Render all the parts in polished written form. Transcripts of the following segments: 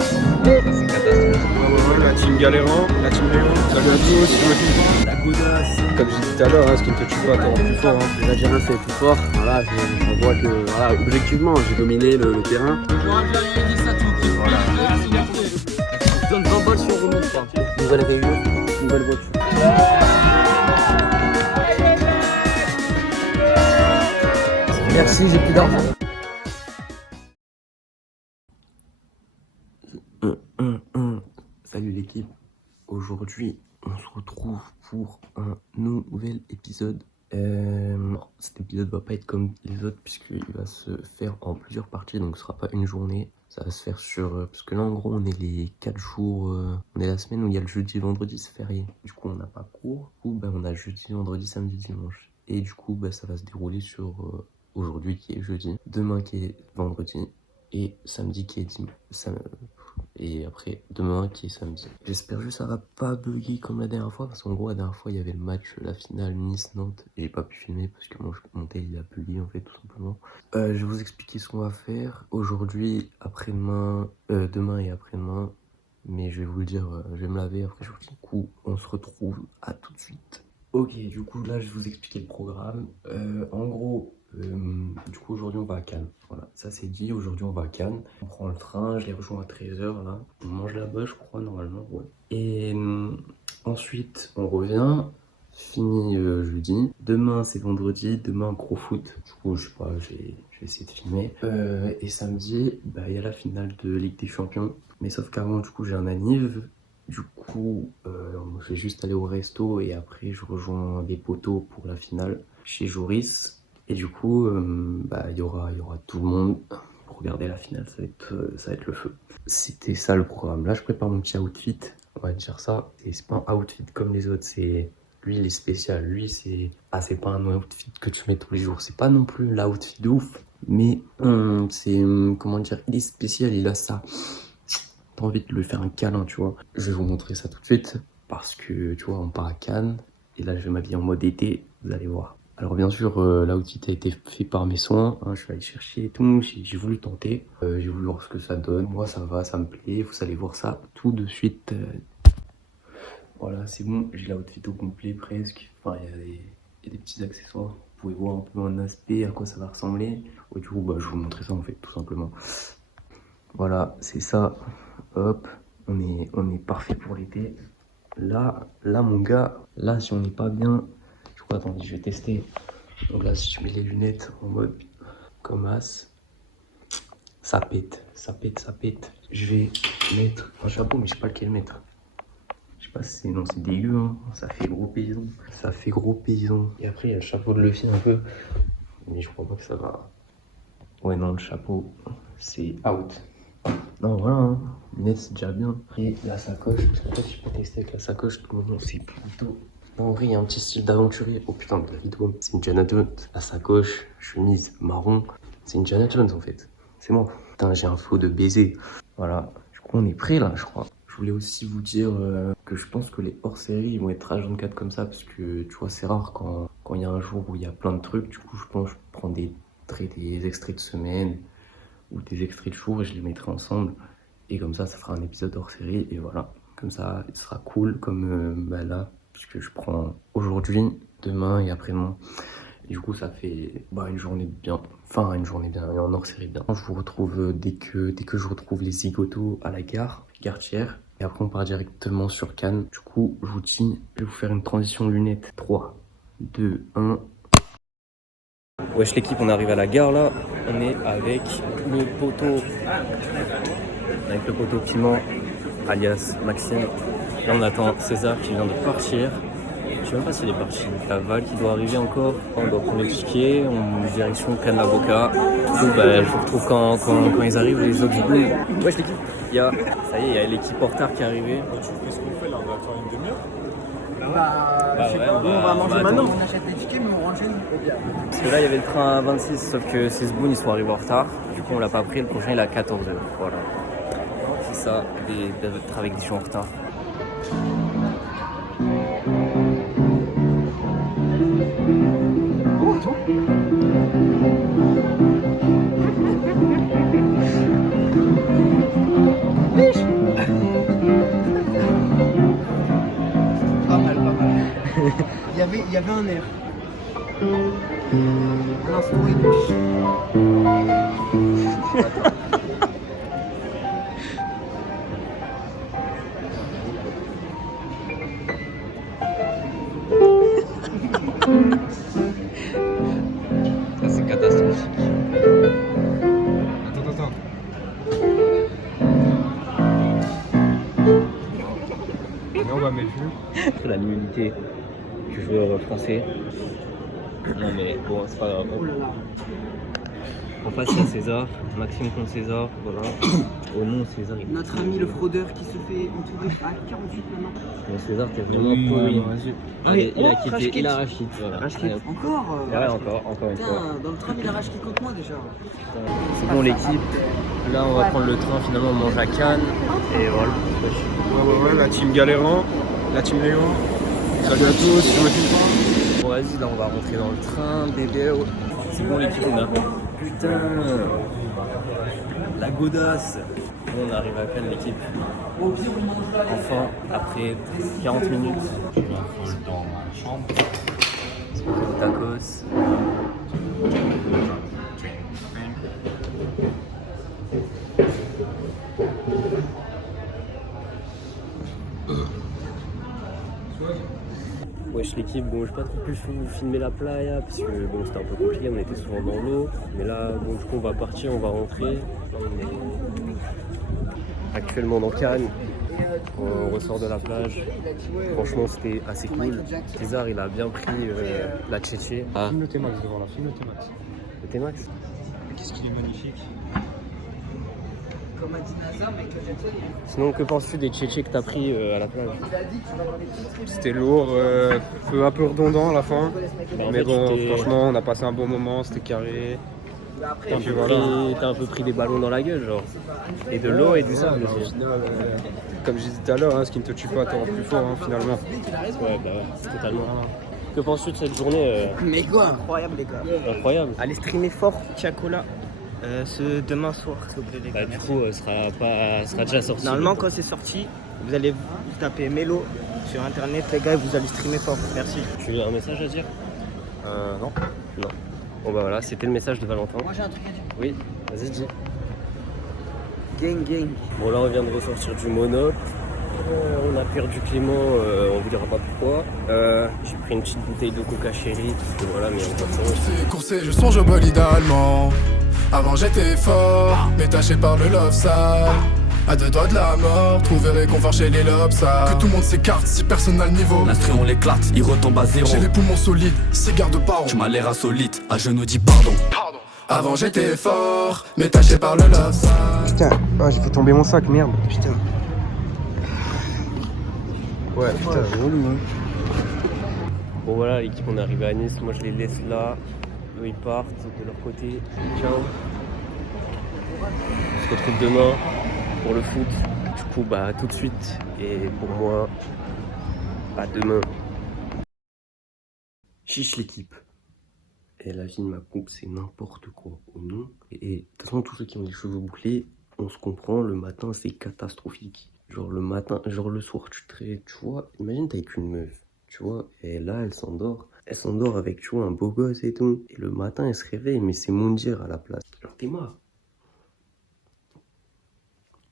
C'est catastrophique. La team Galérant, la team Léon, salut à tous, la godasse. Comme j'ai dit tout à l'heure, ce qui ne te tue pas t'en rend plus fort. Les Algériens c'est plus fort. Voilà, on voit que voilà, objectivement j'ai dominé le terrain. Donne 20 balles si on remonte pas. Nouvelle réunion, nouvelle voiture. Merci, j'ai plus d'argent. Salut l'équipe. Aujourd'hui, on se retrouve pour un nouvel épisode. Cet épisode va pas être comme les autres puisqu'il va se faire en plusieurs parties, donc ce sera pas une journée. Ça va se faire sur... parce que là en gros on est les 4 jours, on est la semaine où il y a le jeudi, vendredi, c'est férié. Du coup on n'a pas cours, du coup on a jeudi, vendredi, samedi, dimanche. Et du coup ça va se dérouler sur aujourd'hui qui est jeudi, demain qui est vendredi et samedi qui est dimanche. Et après demain qui est samedi. J'espère juste que ça va pas bugger comme la dernière fois, parce qu'en gros la dernière fois il y avait le match, la finale Nice-Nantes, et j'ai pas pu filmer parce que mon tel il a bugué en fait tout simplement. Je vais vous expliquer ce qu'on va faire aujourd'hui, après-demain, demain et après-demain, mais je vais vous le dire, je vais me laver après je vous dis. Du coup on se retrouve à tout de suite. Ok, du coup là je vais vous expliquer le programme. En gros, du coup aujourd'hui on va à Cannes. Voilà, ça c'est dit, aujourd'hui on va à Cannes. On prend le train, je les rejoins à 13h là. On mange là-bas je crois normalement, ouais. Et ensuite on revient, fini jeudi. Demain c'est vendredi, demain gros foot. Du coup je sais pas, je vais essayer de filmer. Et samedi, il y a la finale de Ligue des Champions. Mais sauf qu'avant du coup j'ai un anniv. Du coup, je vais juste aller au resto et après je rejoins des potos pour la finale chez Joris. Et du coup, il y aura tout le monde pour regarder la finale, ça va être le feu. C'était ça le programme. Là, je prépare mon petit outfit, on va dire ça. Et c'est pas un outfit comme les autres, lui il est spécial. Lui c'est pas un outfit que tu mets tous les jours. C'est pas non plus l'outfit de ouf, mais c'est comment dire, il est spécial, il a ça. T'as envie de lui faire un câlin, tu vois. Je vais vous montrer ça tout de suite parce que, tu vois, on part à Cannes et là, je vais m'habiller en mode été, vous allez voir. Alors, bien sûr, l'outfit a été fait par mes soins, hein, je vais aller chercher et tout, j'ai voulu tenter, j'ai voulu voir ce que ça donne. Moi, ça va, ça me plaît, vous allez voir ça tout de suite. Voilà, c'est bon, j'ai l'outfit au complet presque. Enfin, il y a des petits accessoires, vous pouvez voir un peu mon aspect, à quoi ça va ressembler. Et du coup, je vais vous montrer ça en fait, tout simplement. Voilà, c'est ça. Hop, on est parfait pour l'été. Là, mon gars, là, si on n'est pas bien, du coup, attendez, je vais tester. Donc là, si je mets les lunettes en mode comme as, ça pète. Je vais mettre un chapeau, mais je sais pas lequel mettre. Je sais pas si c'est... Non, c'est dégueu, hein. Ça fait gros paysan. Et après, il y a le chapeau de Luffy un peu. Mais je crois pas que ça va... Ouais, non, le chapeau, c'est out. Non, voilà, hein. Lunettes c'est déjà bien. Et la sacoche, parce qu'en fait, je peux tester avec la sacoche. Non, c'est plutôt. En vrai, il y a un petit style d'aventurier. Oh putain, le rideau, c'est Indiana Jones. La sacoche, chemise marron, c'est Indiana Jones en fait. C'est moi. Putain, j'ai un flow de baiser. Voilà, du coup, on est prêt là, je crois. Je voulais aussi vous dire que je pense que les hors-séries vont être H24 comme ça, parce que tu vois, c'est rare quand il y a un jour où il y a plein de trucs. Du coup, je pense que je prends des extraits de semaine ou des extraits de jour et je les mettrai ensemble. Et comme ça fera un épisode hors série. Et voilà, comme ça, il sera cool comme là, puisque je prends aujourd'hui, demain et après-demain. Et du coup, ça fait une journée bien. Enfin, une journée bien, et en hors série bien. Je vous retrouve dès que je retrouve les zigotos à la gare Thiers. Et après, on part directement sur Cannes. Du coup, je vous dis, je vais vous faire une transition lunettes. 3, 2, 1. Wesh l'équipe, on arrive à la gare là. On est avec le poteau Piment, alias Maxime. Là on attend César qui vient de partir. Je sais même pas s'il est parti. La Val qui doit arriver encore. On doit prendre le ticket, on est direction Cannes Avocat. Du coup je vous retrouve quand ils arrivent les autres du Wesh l'équipe, ça y est, il y a l'équipe en retard qui est arrivée. Tu fais ce qu'on fait là, on va attendre une demi-heure. On va manger maintenant. On achète les tickets, mais on rentre chez nous. Parce que là il y avait le train à 26, sauf que Cesboun ils sont arrivés en retard. Du coup on l'a pas pris, le prochain il est à 14h. Voilà. C'est ça, d'être avec des gens en retard. Wesh, avait un air. Un instant et Ça, c'est catastrophique. Attends. Là, on va mettre plus. La nullité du joueur français. Non mais bon, c'est pas grave. On passe à César, Maxime contre César, voilà. Au nom César, il... notre ami le fraudeur qui se fait entourer à 48 maintenant. Mais César, t'es vraiment pourri. Allez, il a quitté, il a rachit. Voilà. Rashkit, encore Ouais, encore une fois. Putain, dans le tram il a Rashkit contre moi déjà. C'est bon l'équipe. Là, on va prendre le train, finalement, on mange à Cannes. Et voilà. Ouais, la team Galérant, la team Léon. Salut à tous, je me filme pas. Bon, vas-y, là, on va rentrer dans le train, bébé. C'est bon l'équipe, on a... Putain, la godasse. On arrive à Cannes l'équipe. Enfin, après 40 minutes. Je vais dans ma chambre. C'est pour le tacos. Wesh l'équipe, bon j'ai pas trop pu vous filmer la playa parce que bon c'était un peu compliqué, on était souvent dans l'eau. Mais là bon du coup on va partir, on va rentrer. Là, on est actuellement dans Cannes, on ressort de la plage. Franchement c'était assez cool. César il a bien pris la tchétché. Ah. Filme le T-Max devant là, filme le T-Max. Le T-Max. Qu'est-ce qu'il est magnifique. Comme un dinosaure mais que j'étais. Sinon que penses-tu des tchétchés que t'as pris à la plage? C'était lourd, un peu redondant à la fin. Bah, en Mais fait, bon, tu t'es- franchement, on a passé un bon moment, c'était carré. T'as un, puis peu voilà. t'as un peu pris des ballons dans la gueule genre. Et de l'eau et du sable Au aussi. final, comme je disais tout à l'heure, hein, ce qui ne te tue pas te rend plus fort, hein, finalement. Ouais bah ouais, c'est totalement. Que penses-tu de cette journée Mais quoi, incroyable les gars. incroyable? Allez streamer fort Tiakola ce demain soir s'il vous plaît les Bah, gars. du Merci. coup, sera déjà sorti. Normalement quand c'est sorti, vous allez vous taper Melo sur internet les gars et vous allez streamer fort. Merci. Tu as un message à dire? Non. Non. Bon bah voilà, c'était le message de Valentin. Moi j'ai un truc à dire. Oui, vas-y dis. Gang. Bon là on vient de ressortir du Monop. On a perdu Clément, on vous dira pas pourquoi. J'ai pris une petite bouteille de Coca Chéri, parce que voilà, mais on va ça. Coursé, je songe au bolide allemand. Avant j'étais fort, mais taché par le love sale. À deux doigts de la mort, trouver réconfort chez les lobes sales. Que tout le monde s'écarte si personne n'a le niveau. L'instru on l'éclate, il retombe à zéro. J'ai les poumons solides, cigare de baron. Tu m'as l'air insolite, à genoux dis pardon. Avant j'étais fort, mais taché par le love sale. Putain, j'ai fait tomber mon sac, merde. Putain. Ouais, putain, relou, hein. Bon voilà, l'équipe, on est arrivé à Nice. Moi je les laisse là. Eux ils partent de leur côté. Ciao. On se retrouve demain pour le foot. Du coup, bah tout de suite. Et pour moi, bah demain. Chiche l'équipe. Et la vie de ma coupe, c'est n'importe quoi au nom. Et de toute façon, tous ceux qui ont les cheveux bouclés, on se comprend, le matin c'est catastrophique. Genre le matin, genre le soir, tu vois, imagine t'es avec une meuf, tu vois, et là elle s'endort. Elle s'endort avec, tu vois, un beau gosse et tout. Et le matin, elle se réveille, mais c'est Moundir à la place. Genre t'es mort.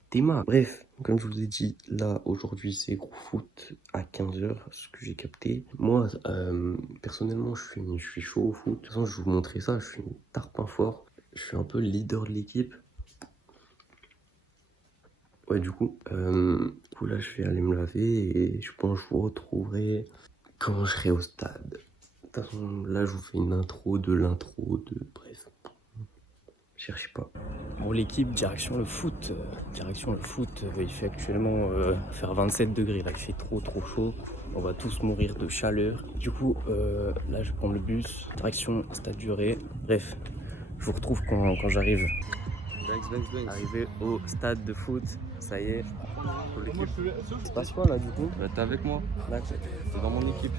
T'es mort. Bref, comme je vous ai dit, là, aujourd'hui, c'est gros foot à 15h, ce que j'ai capté. Moi, personnellement, je suis chaud au foot. De toute façon, je vais vous montrer ça, je suis une tarpin fort. Je suis un peu le leader de l'équipe. Ouais, du coup, là, je vais aller me laver et je pense que je vous retrouverai quand je serai au stade. De toute façon, là, je vous fais une intro de l'intro de... Bref, cherchez pas. Bon l'équipe, direction le foot. Il fait actuellement faire 27 degrés. Là, il fait trop chaud. On va tous mourir de chaleur. Du coup, là, je vais prendre le bus. Direction Stade du Ré. Bref, je vous retrouve quand j'arrive. Arrivé au stade de foot. Ça y est. Ça se passe quoi là du coup? Bah, t'es avec moi. D'accord. T'es dans mon équipe.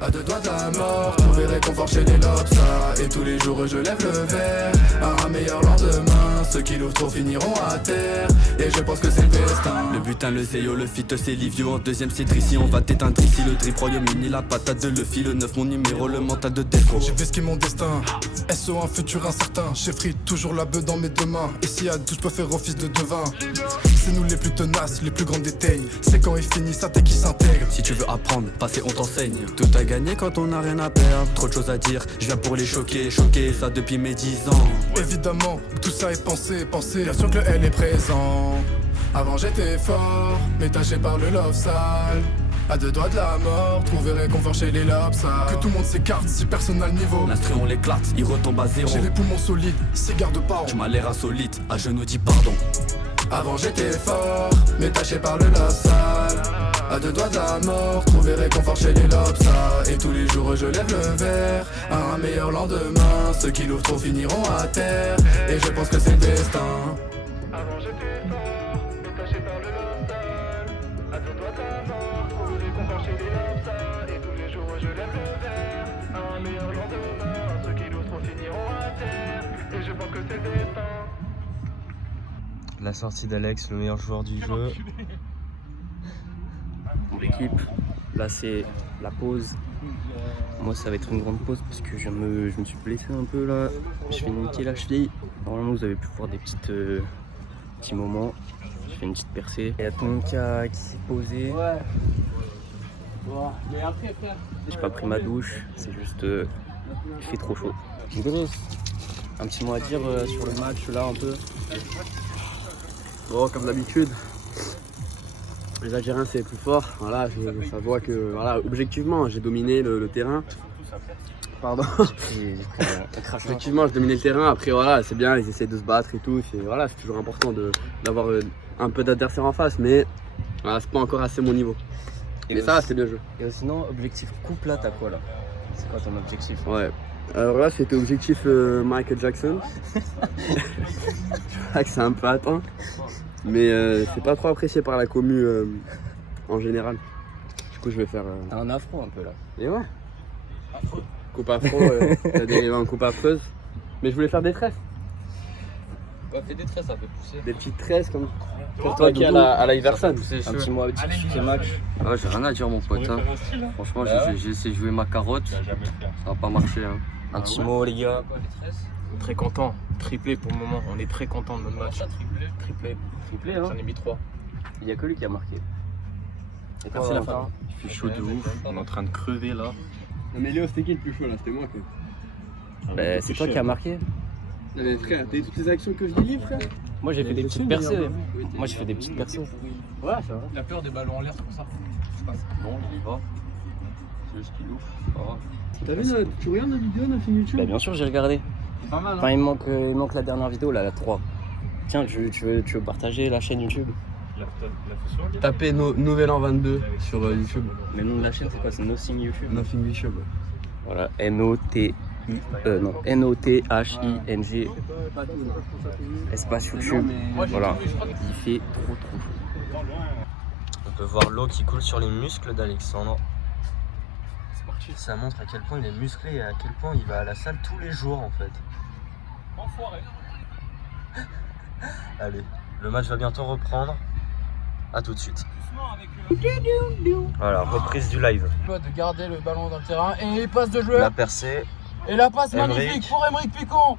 À deux doigts de la mort, trouver réconfort chez les lobes sales. Et tous les jours je lève le verre à un meilleur lendemain. Ceux qui l'ouvrent trop finiront à terre. Et je pense que c'est le destin. Le butin, le zéyo, le fit, c'est Livio. En deuxième, c'est Drissi, on va t'éteindre ici. Le drip Royaume-Uni, la patate de Luffy. Le 9, mon numéro, le mental de Delco. J'ai fait ce qui est mon destin. SO, un futur incertain. Chefferie, toujours la bœuf dans mes deux mains. Et si à 12, je peux faire office de devin. C'est nous les plus tenaces, les plus grands détails. C'est quand il finit, ça t'es qui s'intègre. Si tu veux apprendre, passer, on t'enseigne. Tout a gagné quand on n'a rien à perdre. Trop de choses à dire, je viens pour les choquer. Choquer ça depuis mes 10 ans. Évidemment, tout ça est pensé. Bien sûr que le L est présent. Avant j'étais fort, mais taché par le love sale. À deux doigts de la mort, trouver réconfort chez les lobes sales. Que tout le monde s'écarte si personne n'a le niveau. L'instru on l'éclate, il retombe à zéro. J'ai les poumons solides, cigare de paro. Tu m'as l'air insolite, à genoux dis pardon. Avant j'étais fort, mais taché par le love sale. À deux doigts de la mort, trouver réconfort chez les lobes sales. Et tous les jours je lève le verre à un meilleur lendemain. Ceux qui l'ouvrent trop finiront à terre. Et je pense que c'est le destin. Avant j'étais fort, mais taché par le love sale. À deux doigts de la mort, trouver réconfort chez les lobes sales. Et tous les jours je lève le verre à un meilleur lendemain. Ceux qui l'ouvrent trop finiront à terre. Et je pense que c'est le destin. La sortie d'Alex, le meilleur joueur du jeu. Pour l'équipe, là c'est la pause. Moi ça va être une grande pause parce que je me suis blessé un peu là. Je fais niquer la cheville. Normalement vous avez pu voir des petits moments. Je fais une petite percée. Il y a tout le monde qui s'est posé. J'ai pas pris ma douche, c'est juste il fait trop chaud. Un petit mot à dire sur le match là un peu. Bon, comme d'habitude, les Algériens c'est plus fort. Voilà, ça voit que, voilà, objectivement, j'ai dominé le terrain. Pardon. Effectivement, je dominais le terrain. Après, voilà, c'est bien, ils essaient de se battre et tout. Voilà, c'est toujours important d'avoir un peu d'adversaire en face, mais voilà, c'est pas encore assez mon niveau. Mais ça, c'est bien joué. Et sinon, objectif coupe là, t'as quoi là? C'est quoi ton objectif? Ouais. Alors là, c'était objectif Michael Jackson. Je crois que c'est un peu atteint. Mais c'est pas trop apprécié par la commu en général. Du coup, je vais faire. T'as un afro un peu là. Et ouais. Coupe afro, t'as dérivé en coupe affreuse. Mais je voulais faire des tresses. Ouais, fais des tresses, ça fait pousser. Des petites tresses comme pour toi qui est à la Iverson. Un petit mot à dire sur ce match. Ah ouais, j'ai rien à dire mon pote. Hein. Franchement, j'ai essayé de jouer ma carotte. Ça va pas marcher. Hein. Un petit mot les gars. Très content, triplé pour le moment, on est très content de notre match. Triplé, Hein. j'en ai mis 3. Il y a que lui qui a marqué. Et Merci la femme. Je suis chaud de ouf, on est en train de crever là. Non mais Léo, c'était qui le plus chaud là? C'était moi quoi. Bah, c'est toi qui as marqué. Non mais frère, t'as eu toutes les actions que je délivre frère? Moi j'ai fait des petites percées. Moi j'ai fait des petites percées. Ouais, ça va. Il a peur des ballons en l'air, c'est pour ça. Bon, il y va. C'est juste qu'il ouvre. T'as vu, tu regardes la vidéo de la chaîne YouTube? Bah bien sûr j'ai regardé. C'est pas mal, hein. Enfin il manque la dernière vidéo là, la 3. Tiens, tu veux partager la chaîne YouTube? Tapez Nouvel An 22 sur YouTube. Mais le nom de la chaîne c'est quoi? C'est Nothing YouTube. Nothing YouTube. Voilà, Nothing espace YouTube. Voilà, il fait trop chaud. On peut voir l'eau qui coule sur les muscles d'Alexandre. Ça montre à quel point il est musclé et à quel point il va à la salle tous les jours en fait. Allez, le match va bientôt reprendre. A tout de suite. Voilà, reprise du live. De garder le ballon dans le terrain et il passe de joueur. La percée. Et la passe Emeric. magnifique pour Emeric Picon.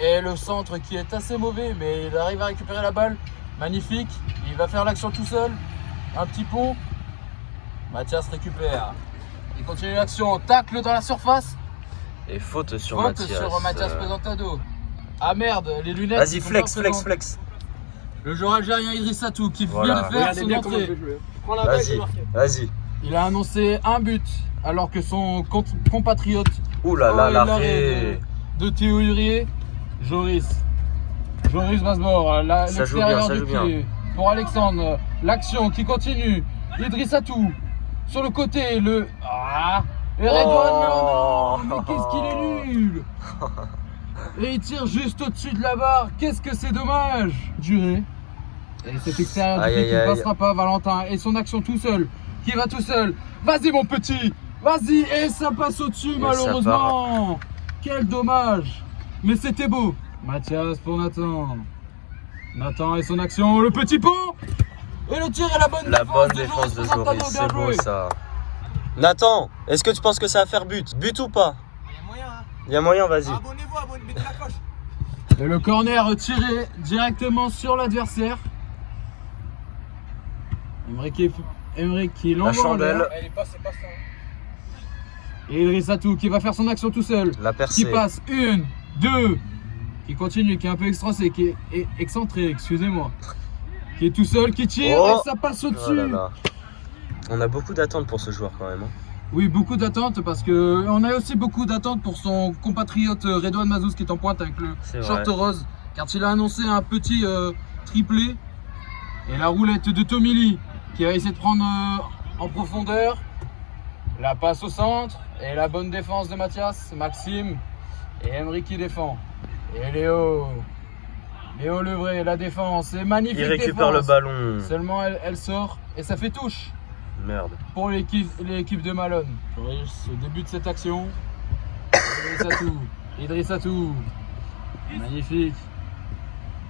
Et le centre qui est assez mauvais, mais il arrive à récupérer la balle. Magnifique. Il va faire l'action tout seul. Un petit pont. Mathias récupère. Il continue l'action. Tacle dans la surface. Et faute sur Faute Mathias. sur Mathias Pesantado. Ah merde, les lunettes. Vas-y, sont flex, pas flex, présentes. flex. Le joueur algérien Idriss Atou qui Voilà. vient de faire son entrée. Vas-y, vas-y. Il a annoncé un but alors que son compatriote Ouh là là, et l'arrêt. de Théo Hurier, Joris Masbor, Ça joue bien, l'extérieur ça du joue pied pour Alexandre, l'action qui continue, Idriss Atou sur le côté, le et Redouane, mais qu'est-ce qu'il est nul. Et il tire juste au-dessus de la barre, qu'est-ce que c'est dommage. Duré. Et cet extérieur du pied qui ne passera pas, Valentin, et son action tout seul, qui va tout seul. Vas-y mon petit, vas-y, et ça passe au-dessus malheureusement. Quel dommage. Mais c'était beau. Mathias pour Nathan. Nathan et son action, le petit pont. Et le tir et la bonne défense de Joris. Joris, c'est Bien beau joué. ça. Nathan, est-ce que tu penses que ça va faire but? But ou pas? Il y a moyen, hein. Il y a moyen, vas-y. Abonnez-vous, mettez la cloche. Et le corner tiré directement sur l'adversaire. Emmerich qui La l'envoie en l'air. chandelle, Elle est pas, c'est pas ça. Et Idriss Atou qui va faire son action tout seul. la Qui percée. passe, 1, 2, qui continue, qui est un peu excentré, qui est excentré, excusez-moi. Qui est tout seul, qui tire, Oh. et ça passe Oh au-dessus. là là. On a beaucoup d'attentes pour ce joueur quand même. Hein. Oui, beaucoup d'attentes parce que on a aussi beaucoup d'attentes pour son compatriote Redouane Mazouz qui est en pointe avec le C'est short vrai. rose. Car il a annoncé un petit triplé. Et la roulette de Tomili qui va essayer de prendre en profondeur. La passe au centre et la bonne défense de Mathias, Maxime et Emmerich qui défend. Et Léo Levray, la défense, c'est magnifique. Il récupère le défense. ballon. Seulement elle sort et ça fait touche Merde. pour l'équipe de Malone. Joris, au début de cette action. Idriss Atou. Magnifique.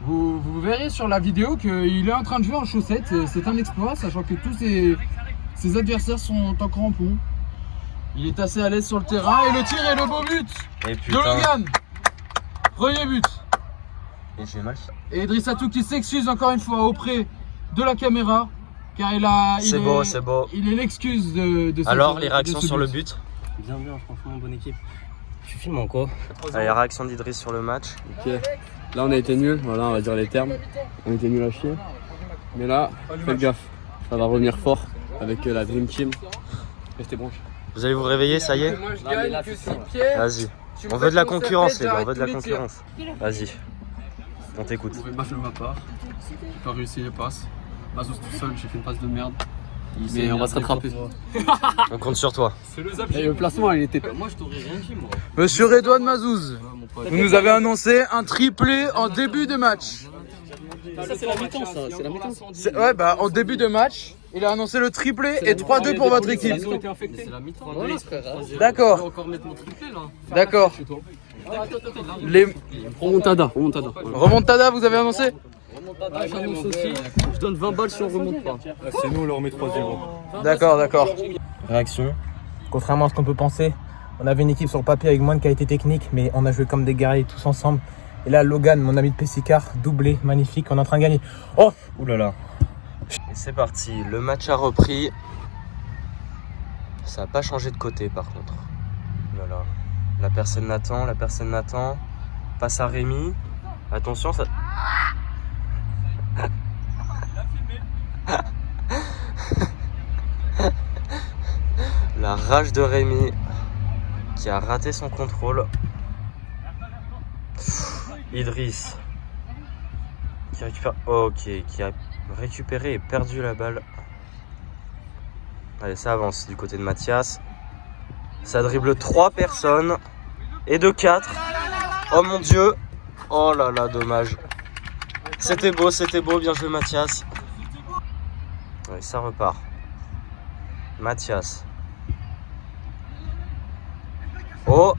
Vous verrez sur la vidéo qu'il est en train de jouer en chaussettes. C'est un exploit, sachant que tous ses adversaires sont en crampons. Il est assez à l'aise sur le terrain. Et le tir et le beau but Et de putain. Logan. Premier but. Et j'ai mal fait. Et Idriss Atou qui s'excuse encore une fois auprès de la caméra. Car C'est beau, c'est beau. il est l'excuse de cette- Alors, les de réactions ce sur but. le but? Bien, franchement, bonne équipe. Tu filmes encore? Allez, réaction d'Idriss sur le match. Ok. Là on a été nuls, voilà on va dire les termes. On était nuls à chier. Mais là, faites gaffe. Ça va revenir fort avec la Dream Team. Restez branchés. Vous allez vous réveiller, ça y est? Moi je Non, mais gagne là, que c'est si ça, ouais. Pierre. Vas-y. tu On me veut de la fais ton concurrence, serpette, les gars. On j'arrête veut de la tous les tirs. concurrence. Vas-y. On t'écoute. Mauvais match de ma part. J'ai pas réussi les passes. Mazouz tout seul, j'ai fait une passe de merde. Mais on va se rattraper. On compte sur toi. Et le placement il était. Moi, je t'aurais rien dit, moi. Monsieur Redouane Mazouz, vous nous avez annoncé un triplé en début de match. Ça, c'est la mi-temps, ça. C'est la mi-temps. Ouais, bah en début de match, il a annoncé le triplé et 3-2 pour votre équipe. C'est la mi-temps. Voilà, frère. D'accord. Je vais encore mettre mon triplé, là. D'accord. Les Remontada. remontada, vous avez annoncé? J'annonce aussi. Je donne 20 balles si on remonte pas. C'est nous, on leur met 3-0. D'accord. Réaction. Contrairement à ce qu'on peut penser, on avait une équipe sur le papier avec moins de qualité technique, mais on a joué comme des guerriers tous ensemble. Et là, Logan, mon ami de Pessicar, doublé, magnifique, on est en train de gagner. Oh! Ouh là là. Et c'est parti. Le match a repris. Ça n'a pas changé de côté par contre. Ouh là là. La personne Nathan. Passe à Rémi. Attention, ça. La rage de Rémi qui a raté son contrôle. Idriss qui récupère. Ok, qui a récupéré et perdu la balle. Allez, ça avance du côté de Mathias. Ça dribble 3 personnes et de 4. Oh mon dieu. Oh là là, dommage. C'était beau, bien joué Mathias. Allez, ça repart. Mathias. Oh.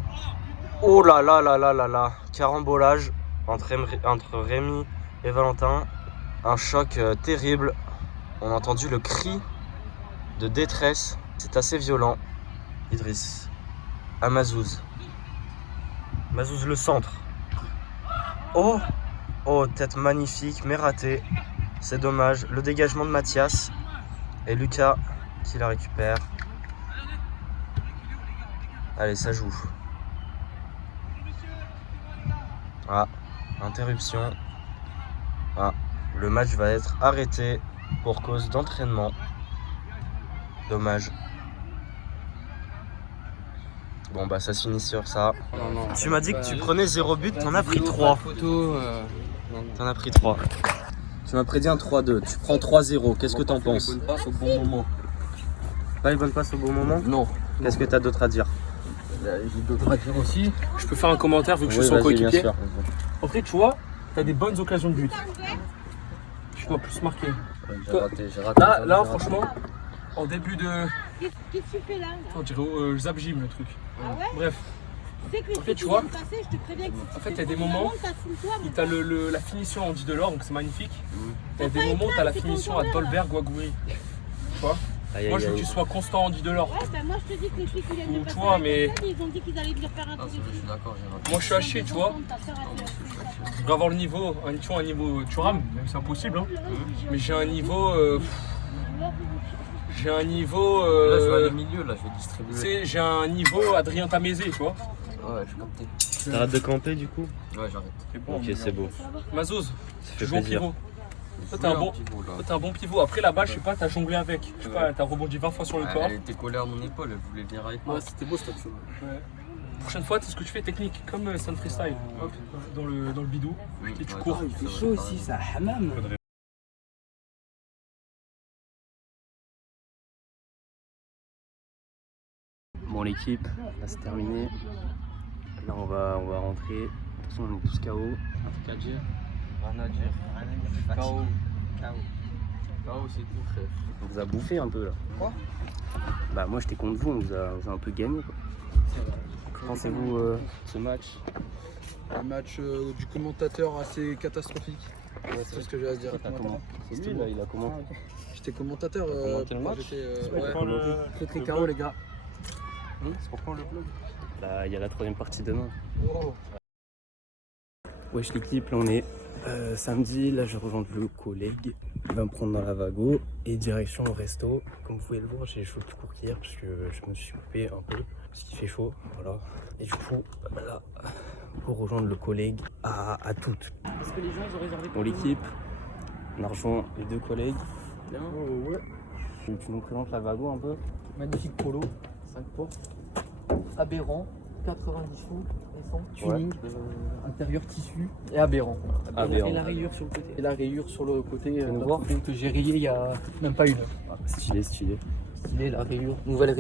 Oh là là là là là là. Carambolage entre Rémi et Valentin. Un choc terrible. On a entendu le cri de détresse. C'est assez violent. Idriss. À Mazouz. Mazouz le centre. Oh. Oh, tête magnifique, mais ratée. C'est dommage. Le dégagement de Mathias. Et Lucas qui la récupère. Allez, ça joue. Ah, interruption. Ah, le match va être arrêté pour cause d'entraînement. Dommage. Bon bah ça se finit sur ça. Tu m'as dit que tu prenais 0 but, t'en as pris 3. T'en as pris 3. Tu m'as prédit un 3-2, tu prends 3-0, qu'est-ce que t'en penses? Bonne passe au bon moment. Pas les bonnes passes au bon moment? Non. Qu'est-ce que t'as d'autre à dire? J'ai d'autres à dire aussi. Je peux faire un commentaire vu que je Oui, suis son vas-y, bien coéquipier. sûr. En fait, tu vois, t'as des bonnes occasions de but. Tu dois plus marquer. J'ai raté. Là, franchement, en début de. Qu'est-ce que tu fais là? On dirait Zap Gym le truc. Ah ouais? Bref, En fait, tu vois, en fait, il y a des moments où tu as la finition en 10 de l'or, donc c'est magnifique. Il y a des moments où tu as la finition à Dolberg ou à Gouiri. Tu vois? Moi, je veux que tu sois constant en 10 de l'or. Ouais, bah moi je te dis que les filles qui viennent de passer vois, mais... ils ont dit qu'ils allaient venir faire un tour. Moi, je suis haché, tu vois. Je dois avoir le niveau, un niveau Thuram, même c'est impossible. Hein. Mais j'ai un niveau. J'ai un niveau. Là, je vais aller au milieu, là, je vais distribuer. J'ai un niveau Adrien Tamézé, tu vois. Ouais, je captais. T'arrêtes de camper du coup? Ouais, j'arrête. Bon, ok, c'est beau. Mazouz, Ça fait plaisir. Toi, t'es un bon pivot. Après, là-bas, je sais pas, t'as jonglé avec. Je sais pas, t'as rebondi 20 fois sur le corps. Elle était collée à mon épaule, elle voulait venir avec moi. Ouais, c'était beau cette action. Ouais. Prochaine fois, c'est ce que tu fais technique, comme Sun Freestyle. Hop, dans le bidou, et tu cours. Il fait chaud ici, c'est un hammam. Bon l'équipe, là c'est terminé. Là on va rentrer. De toute façon on est tous KO. Un truc à dire? Rien à dire. KO. KO c'est tout frère. On vous a bouffé un peu là. Quoi? Bah moi j'étais contre vous, on vous a un peu gagné quoi. Que pensez-vous de ce match? Un match du commentateur assez catastrophique. Ouais, c'est ce que j'ai à dire. C'est lui là, il a comment? J'étais commentateur. Commenté le match? Très très KO les gars. C'est pour quand le vlog? Bah il y a la 3ème partie demain. Oh. Wesh l'équipe, là on est samedi, là je rejoins le collègue. Il va me prendre dans la Vago et direction au resto. Comme vous pouvez le voir, j'ai les cheveux plus courts qu'hier parce que je me suis coupé un peu parce qu'il fait chaud, voilà. Et du coup, là, pour rejoindre le collègue à toutes. Est-ce que les gens ils ont réservé Bon l'équipe, on a rejoint les 2 collègues. Oh, ouais. Tu nous présentes la Vago un peu? Magnifique polo, 5 portes, aberrant, 90 sous, récent, tuning, intérieur tissu et aberrant. Et la rayure sur le côté. Et la rayure sur le côté que j'ai rayé il y a même pas une heure. Stylé. Stylé, la rayure, nouvelle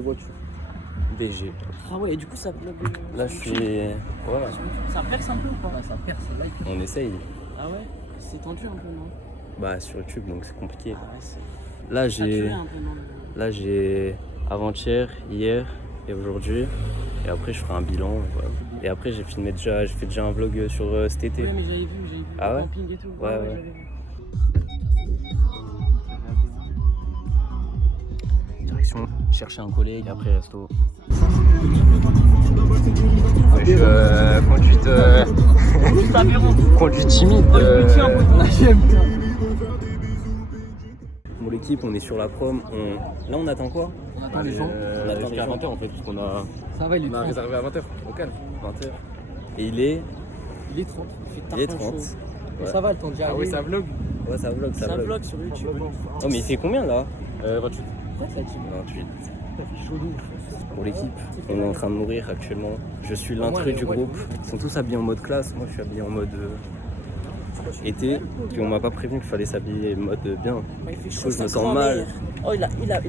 voiture. BG. Ah ouais, et du coup ça bloque. Là je suis... Ouais. Ça perce un peu ou pas? Ça perce, là. On essaye. Ah ouais? C'est tendu un peu, non? Bah sur YouTube donc c'est compliqué. Ah ouais, c'est... Là Saturé un peu, non? Là j'ai avant-hier, hier et aujourd'hui. Et après je ferai un bilan. Voilà. Et après j'ai fait déjà un vlog sur cet été. Ouais mais j'avais vu Ah ouais? le camping et tout. Ouais. J'avais vu. Direction, chercher un collègue, après resto. Conduite timide. Bon l'équipe, on est sur la prom. Là on attend quoi? On attend les gens. On attend jusqu'à 20h en fait, parce qu'on a... Ça va, il est 30. réservé à 20h, au calme. 20h. Et il est 30. Il est 30. Ouais. Ça va le temps d'y arriver. Ah oui, ça vlog? Ouais, ça vlog. Ça vlog sur YouTube. Oh mais il fait combien là? 28. 28. Pour l'équipe, on est en train de mourir actuellement. Je suis l'intrus du groupe. Ils sont tous habillés en mode classe. Moi je suis habillé en mode été. Puis on m'a pas prévenu qu'il fallait s'habiller en mode bien. Du coup je me sens mal. Oh il a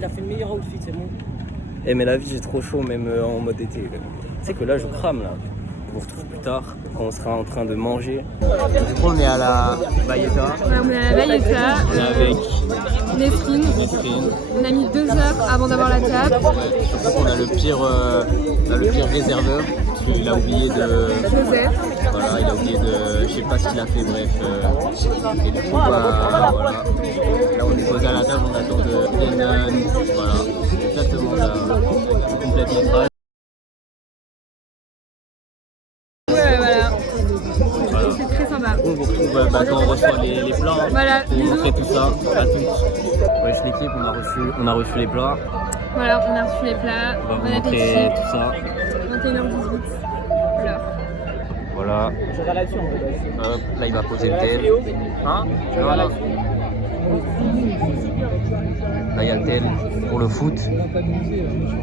fait le meilleur outfit, c'est bon. Eh mais la vie j'ai trop chaud même en mode été. Tu sais que là je crame là. On vous retrouve plus tard quand on sera en train de manger. Du coup on est à la Bayeta. Ouais, on est à la Bayeta. On est avec Nesrine. On a mis 2 heures avant d'avoir la table. On a le pire réserveur. Parce qu'il a oublié de... Joseph. Voilà, il a oublié de... Je sais pas ce qu'il a fait, bref. Et du coup, voilà. Là on est posé à la table, on attend de Lennon. Voilà, exactement ça. On complète notre âge. C'est très sympa. On vous retrouve quand on reçoit les plats. Voilà, pour vous montrer tout ça à tous. Wesh l'équipe, on a reçu les plats. Voilà, on a reçu les plats. On va vous Bon montrer appétit. tout ça. 21h18. Voilà. Hop, là il va poser le tel. Hein? Voilà. Là il y a le tel pour le foot.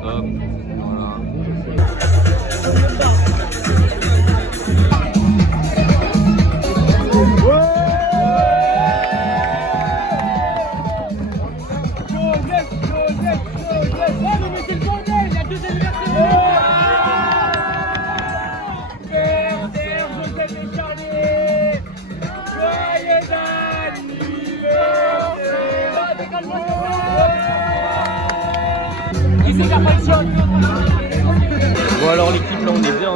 Hop, voilà. Bon alors l'équipe là on est bien.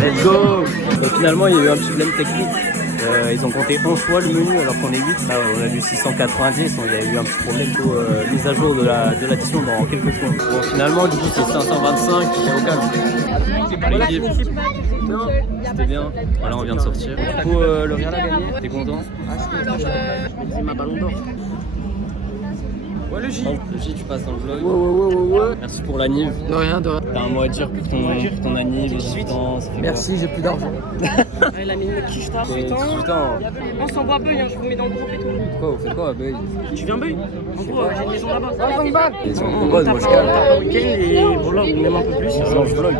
Let's go. Et finalement il y a eu un petit problème technique. Ils ont compté 11 fois le menu alors qu'on est 8. Là on a eu 690, il y a eu un petit problème de mise à jour de l'addition dans quelques secondes. Bon finalement du coup c'est 525 et au calme. L'équipe, c'était bien. Voilà on vient de sortir. Du coup le Real a gagné, t'es content? C'est ma ballon d'or. Ouais, le J, tu passes dans le vlog. Ouais. Merci pour la Nive. De rien. T'as un mot à dire pour ton anniv, 18 ans. Merci, j'ai plus d'argent. Il a mis une quiche tard. 18 ans. On s'envoie à Beuil, je vous mets dans le groupe et tout. Pourquoi vous faites quoi à Beuil? Tu viens Beuil? En gros, j'ai une maison là-bas. Ils sont en mode, moi je calme. Et vlog, même un peu plus. Non, je vlog.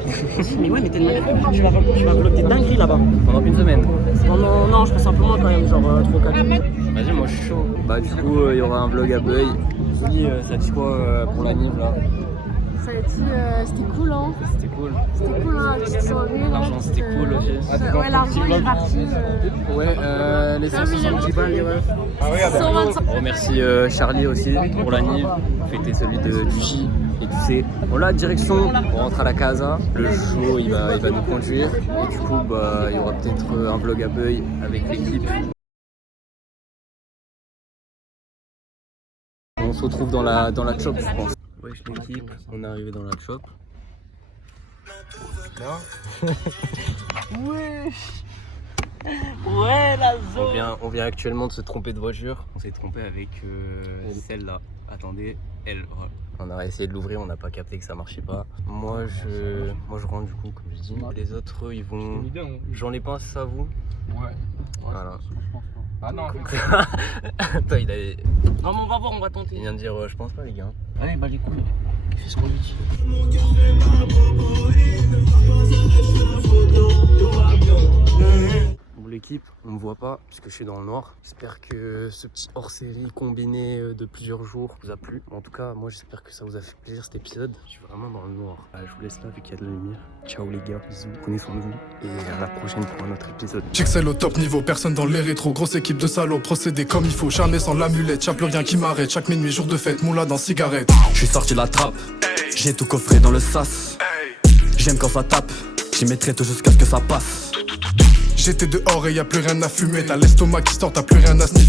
Mais ouais, mais t'es de manière tu vas vlog des dingueries là-bas. Pendant une semaine. Non, je pense un peu moins quand même, genre 3-4. Vas-y, moi je suis chaud. Bah, du coup, il y aura un vlog à Beuil. Ça dit quoi pour la Nive là? Ça a dit, c'était cool hein. C'était cool. C'était cool hein, petite soirée. L'argent c'était cool aussi. Ouais, l'argent il est parti. Ouais, les 170 balles les refs. 125. On remercie Charlie aussi pour la Nive. Fêter celui du J et du C. Bon là, direction, on rentre à la casa. Le show il va nous conduire. Et du coup, bah, il y aura peut-être un vlog à Beuil avec l'équipe. On se retrouve dans la chop, je pense. Ouais, l'équipe, on est arrivé dans la chop. Ouais, la zone. On vient actuellement de se tromper de voiture. On s'est trompé avec celle-là. Attendez, elle. Voilà. On a essayé de l'ouvrir, on n'a pas capté que ça marchait pas. Moi je rentre du coup, comme je dis. Les autres, eux, ils vont. J'en ai pas, c'est ça vous? Ouais. Voilà. Ah non, Attends, il avait. Non, mais on va voir, on va tenter. Il vient de dire, je pense pas, les gars. Allez, bah, les couilles. Fais ce qu'on lui dit. Bon, l'équipe, on me voit pas puisque je suis dans le noir. J'espère que ce petit hors-série combiné de plusieurs jours vous a plu. En tout cas, moi j'espère que ça vous a fait plaisir cet épisode. Je suis vraiment dans le noir. Je vous laisse là vu qu'il y a de la lumière. Ciao les gars, bisous, prenez soin de vous et à la prochaine pour un autre épisode. J'excelle au top niveau, personne dans les rétros. Grosse équipe de salauds, procédé comme il faut. Jamais sans l'amulette, y'a plus rien qui m'arrête. Chaque minuit, jour de fête, moula dans cigarette. Je suis sorti de la trappe, j'ai tout coffré dans le sas. J'aime quand ça tape, j'y mettrai tout jusqu'à ce que ça passe. J'étais dehors et y'a plus rien à fumer. T'as l'estomac qui sort, t'as plus rien à sniffer.